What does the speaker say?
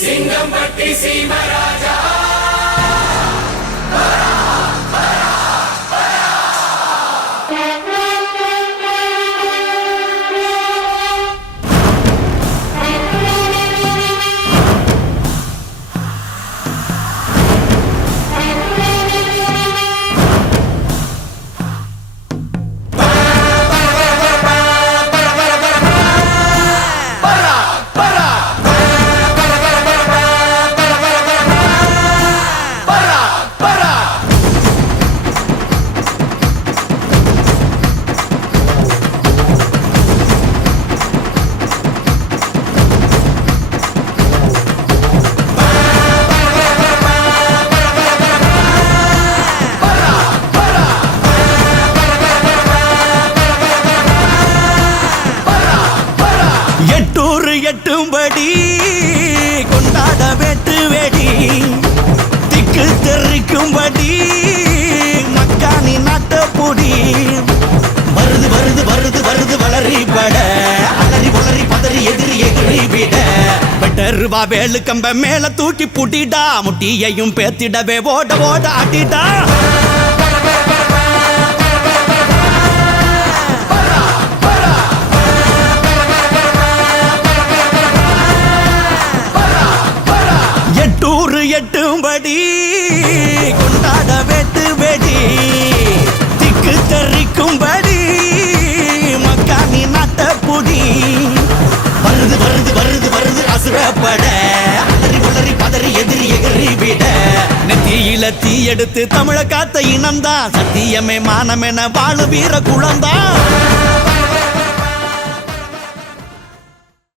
சிங்கம்பட்டி சீமராஜா. எட்டும்படி கொண்டாட வெட்டு வெடி திக்கு தெரிக்கும்படி மக்கானி நாட்டப்பொடி. வருது வருது வருது வருது வளரி பட அலறி வளரி பதறி எதிரி எதிரி விட. வெட்டருவா வேலு கம்ப மேல தூக்கி புட்டிடா முட்டியையும் பேத்திடவே ஓட ஓட அடிடா எட்டும்படி கொண்டாட வெட்டு வெடி திக்கு தெரிக்கும்படி மக்காணி நாட்ட புடி. வருது வருது வருது வருது அசுரப்பட. அலறி உளறி பதறி எதிரி எகறி விட. நெத்தியில தீ எடுத்து தமிழ காத்த இனம்தான். சத்தியமே மானமென வாழு வீர குளம்தான்